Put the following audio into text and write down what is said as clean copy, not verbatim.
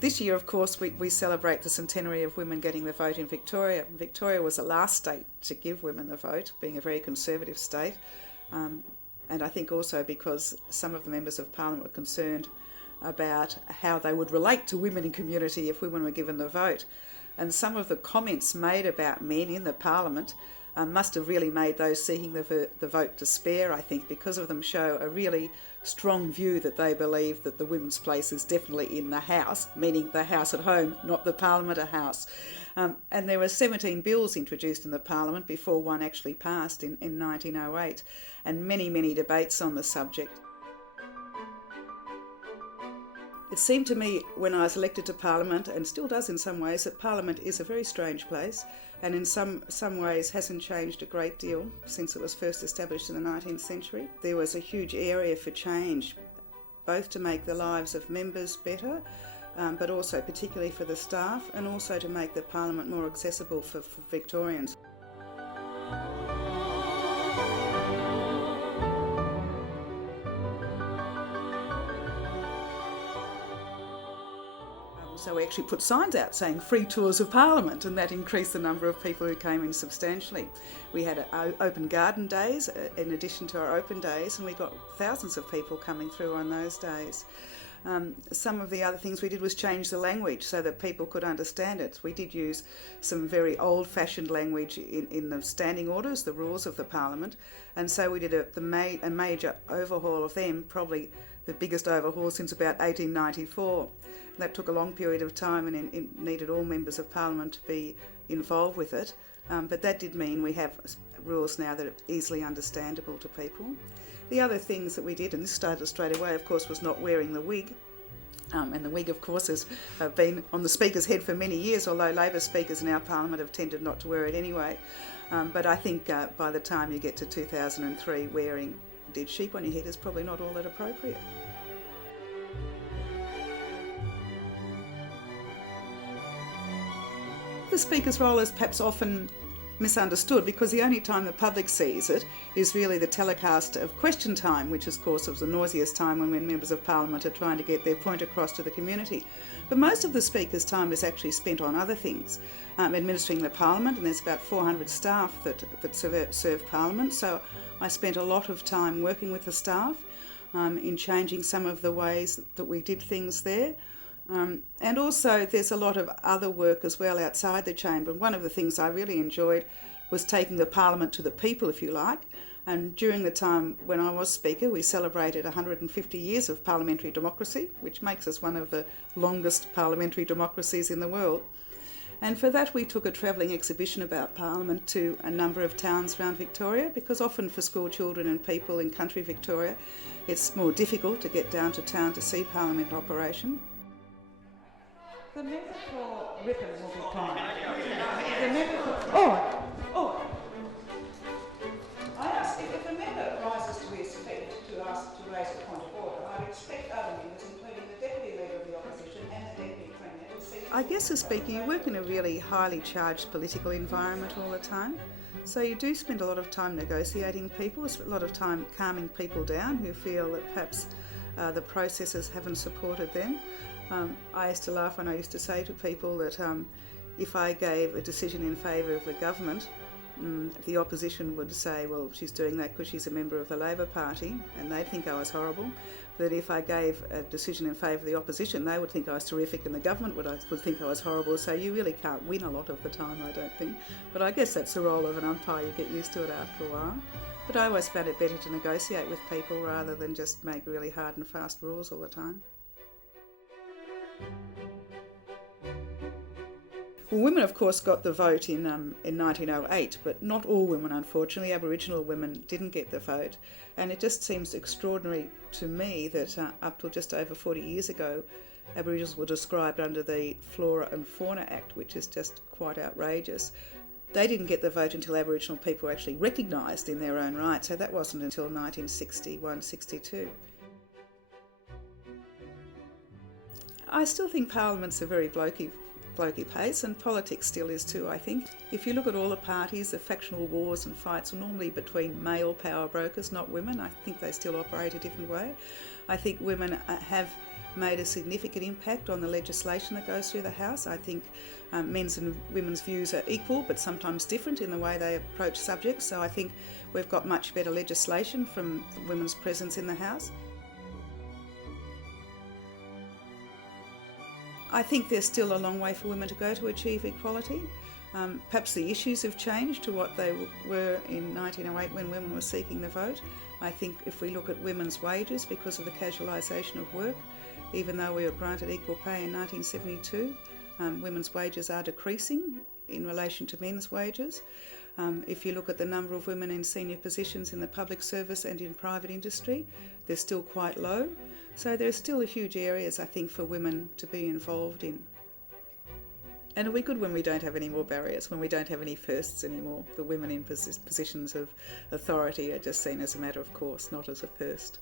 This year, of course, we celebrate the centenary of women getting the vote in Victoria. Victoria was the last state to give women the vote, being a very conservative state. And I think also because some of the members of Parliament were concerned about how they would relate to women in community if women were given the vote. And some of the comments made about men in the Parliament must have really made those seeking the vote despair, I think, because of them show a really strong view that they believe that the women's place is definitely in the House, meaning the House at home, not the Parliament House. And there were 17 bills introduced in the Parliament before one actually passed in 1908, and many, many debates on the subject. It seemed to me when I was elected to Parliament, and still does in some ways, that Parliament is a very strange place and in some ways hasn't changed a great deal since it was first established in the 19th century. There was a huge area for change, both to make the lives of members better, but also particularly for the staff, and also to make the Parliament more accessible for Victorians. So we actually put signs out saying free tours of Parliament, and that increased the number of people who came in substantially. We had open garden days in addition to our open days, and we got thousands of people coming through on those days. Some of the other things we did was change the language so that people could understand it. We did use some very old-fashioned language in the standing orders, the rules of the Parliament, and so we did a major overhaul of them, probably the biggest overhaul since about 1894. That took a long period of time, and it needed all members of Parliament to be involved with it, but that did mean we have rules now that are easily understandable to people. The other things that we did, and this started straight away, of course, was not wearing the wig. And the wig, of course, has been on the Speaker's head for many years, although Labor speakers in our Parliament have tended not to wear it anyway. But I think by the time you get to 2003, wearing dead sheep on your head is probably not all that appropriate. The Speaker's role is perhaps often misunderstood because the only time the public sees it is really the telecast of question time, which of course was the noisiest time when members of Parliament are trying to get their point across to the community. But most of the Speaker's time is actually spent on other things, administering the Parliament, and there's about 400 staff that serve Parliament, so I spent a lot of time working with the staff in changing some of the ways that we did things there. And also there's a lot of other work as well outside the chamber. One of the things I really enjoyed was taking the Parliament to the people, if you like. And during the time when I was Speaker, we celebrated 150 years of parliamentary democracy, which makes us one of the longest parliamentary democracies in the world. And for that we took a travelling exhibition about Parliament to a number of towns around Victoria, because often for school children and people in country Victoria, it's more difficult to get down to town to see Parliament in operation. The member for Ripon will be fine. The member for... I ask if a member rises to his feet to raise a point of order, I'd expect other members, including the Deputy Leader of the Opposition and the Deputy Premier, to see... I guess as Speaker, you work in a really highly charged political environment all the time. So you do spend a lot of time negotiating people, a lot of time calming people down who feel that perhaps the processes haven't supported them. I used to laugh when I used to say to people that if I gave a decision in favour of the government, the opposition would say, well, she's doing that because she's a member of the Labor Party, and they'd think I was horrible. That if I gave a decision in favour of the opposition, they would think I was terrific, and the government would think I was horrible. So you really can't win a lot of the time, I don't think. But I guess that's the role of an umpire. You get used to it after a while. But I always found it better to negotiate with people rather than just make really hard and fast rules all the time. Well, women, of course, got the vote in 1908, but not all women, unfortunately. Aboriginal women didn't get the vote, and it just seems extraordinary to me that up till just over 40 years ago, Aboriginals were described under the Flora and Fauna Act, which is just quite outrageous. They didn't get the vote until Aboriginal people were actually recognised in their own right, so that wasn't until 1961-62. I still think Parliament's a very blokey place, and politics still is too, I think. If you look at all the parties, the factional wars and fights are normally between male power brokers, not women. I think they still operate a different way. I think women have made a significant impact on the legislation that goes through the House. I think men's and women's views are equal but sometimes different in the way they approach subjects, so I think we've got much better legislation from women's presence in the House. I think there's still a long way for women to go to achieve equality. Perhaps the issues have changed to what they were in 1908 when women were seeking the vote. I think if we look at women's wages, because of the casualisation of work, even though we were granted equal pay in 1972, women's wages are decreasing in relation to men's wages. If you look at the number of women in senior positions in the public service and in private industry, they're still quite low. So there's still huge areas, I think, for women to be involved in. And it'll be good when we don't have any more barriers, when we don't have any firsts anymore. The women in positions of authority are just seen as a matter of course, not as a first.